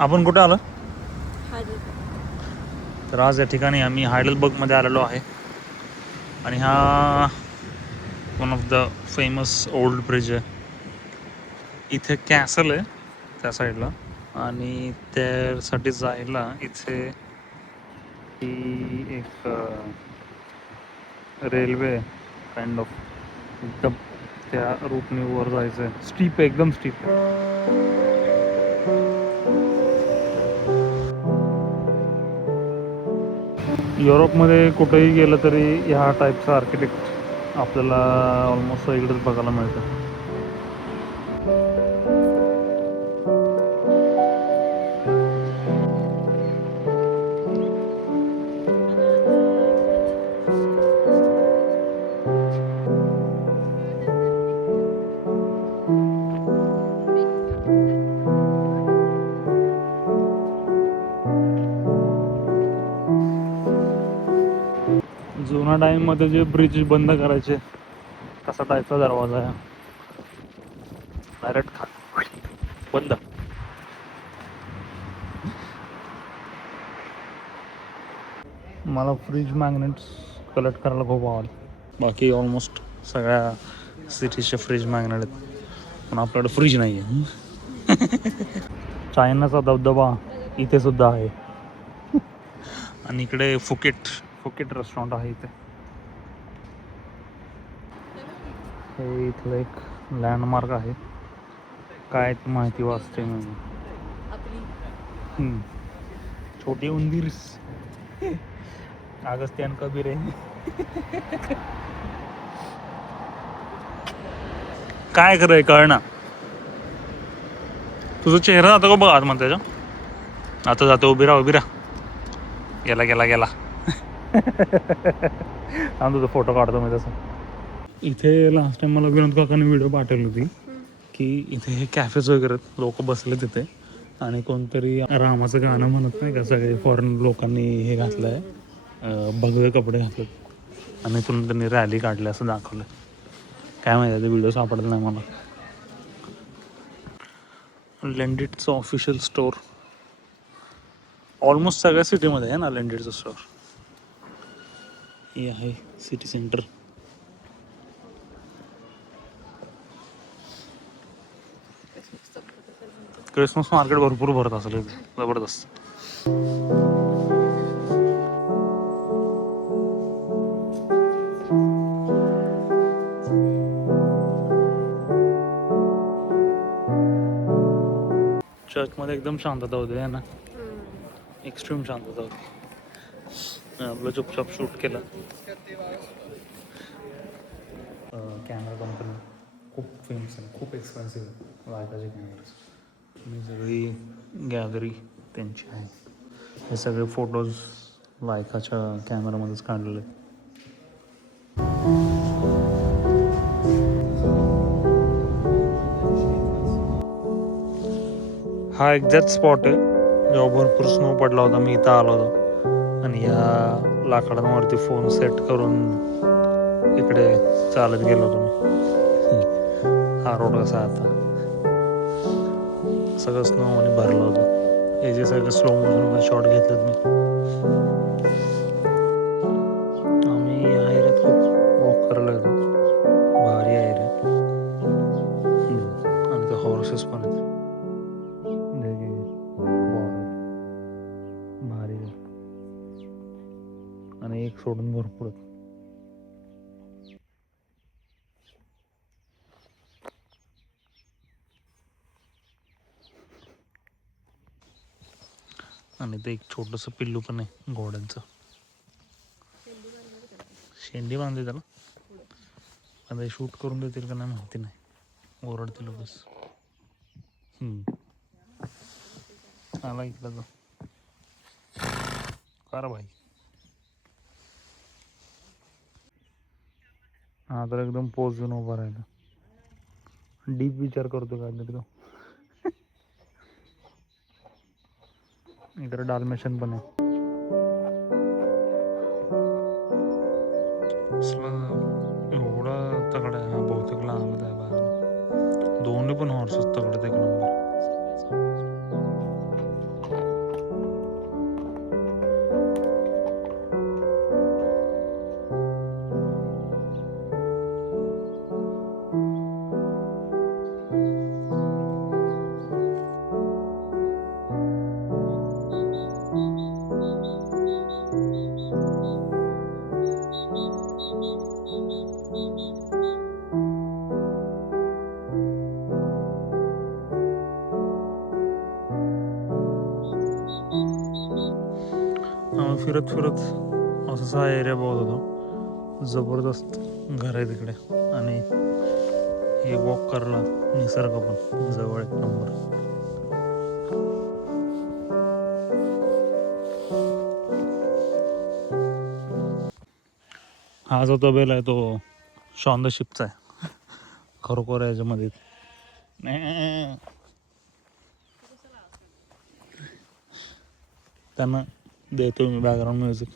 आपण कुठे आलो? हायडलबर्ग. तर आज या ठिकाणी आम्ही हायडलबर्गमध्ये आलेलो आहे आणि हा one of the famous old bridge आहे. इथे कॅसल आहे त्या साईडला आणि त्यासाठी जायला इथे ही एक रेल्वे काइंड ऑफ एकदम त्या रूटने वर जायचं आहे. स्टीप आहे, एकदम स्टीप आहे. युरोपमध्ये कुठेही गेलं तरी ह्या टाईपचं आर्किटेक्ट आपल्याला ऑलमोस्ट सगळीकडेच बघायला मिळतं. जुना टाईममध्ये जे ब्रिज बंद करायचे तसा टाईपचा दरवाजा आहे. डायरेक्ट बंद. मला फ्रीज मॅग्नेट्स कलेक्ट करायला खूप आवडतं. बाकी ऑलमोस्ट सगळ्या सिटीजचे फ्रीज मॅग्नेट आहेत पण आपल्याकडे फ्रीज नाही आहे. चायनाचा धबधबा इथे सुद्धा आहे आणि इकडे फुकेट रेस्टॉरंट आहे इथे. हे इथलं एक लँडमार्क आहे. काय ती माहिती वाचते मी. छोटी उंदीर अगस्त्यान कबीर आहे. काय खरंय कळना. तुझा चेहरा जातो का बघ आतमध्ये त्याच्या. आता जातो. उभी राहा. गेला आणि तुझा फोटो काढतो मी तसं. इथे लास्ट टाइम मला विनोद काकाने व्हिडिओ पाठवली होती की इथे हे कॅफेज वगैरे लोक बसले तिथे आणि कोणतरी रामाचं गाणं म्हणत नाही का. सगळे फॉरेन लोकांनी हे घातलं आहे, भगवे कपडे घातले आणि इथून त्यांनी रॅली काढली असं दाखवलं. काय माहिती ते व्हिडिओ सापडला नाही मला. लेंडिटचं ऑफिशियल स्टोर ऑलमोस्ट सगळ्या सिटीमध्ये आहे ना. लेंडिटचं स्टोर हे आहे सिटी सेंटर. क्रिसमस मार्केट भरपूर भरत असेल जबरदस्त. चर्चमध्ये एकदम शांतता होती आहे ना. एक्स्ट्रीम शांतता होती. आपलं चुपचाप शूट केलं. कॅमेरा कंपनी खूप फेमस आहे, खूप एक्सपेन्सिव्ह आहे लायकाचे कॅमेराज. मी सगळी गॅलरी त्यांची आहे. हे सगळे फोटोज लायकाच्या कॅमेरामध्येच काढलेले. हा एक्झॅक्ट स्पॉट आहे जेव्हा भरपूर स्नो पडला होता. मी इथं आलो होतो आणि या लाकडांवरती फोन सेट करून इकडे चालत गेलो होतो मी. हा रोड कसा आता सगळं स्नोने भरलं होतं. हे जे सगळं स्लो मोशनमध्ये शॉट घेतलेत मी. आम्ही या एरियात खूप वॉक करायला येतो. भारी एरिया आणि ते हॉर्सेस पण आहेत. भारी आणि एक सोडून भरपूर आहेत. आणि ते एक छोटंसं पिल्लू पण आहे घोड्यांचं. शेंडी बांधली त्याला. आता शूट करून देतील का नाही माहिती नाही. ओरडतील बस. आला इकडं तो. कर भाई. हा तर एकदम पोज घेऊन उभा राहिला. डीप विचार करतो काय तरी तो. इकडे डाल्मेशन पण आहे. एवढा तगडा आहे हा. बहुतेक लहानच आहे बाहेर. दोन्ही पण हॉर्सेस तगडत एक नंबर. फिरत फिरत असा एरिया बघत होतो. जबरदस्त घर आहे तिकडे आणि हे वॉक करायला निसर्ग पण जवळ एक नंबर. हा जो तबेला आहे तो शॉन द शिपचा आहे खरोखर याच्यामध्ये. त्यांना देतो मी बॅकग्राऊंड म्युझिक.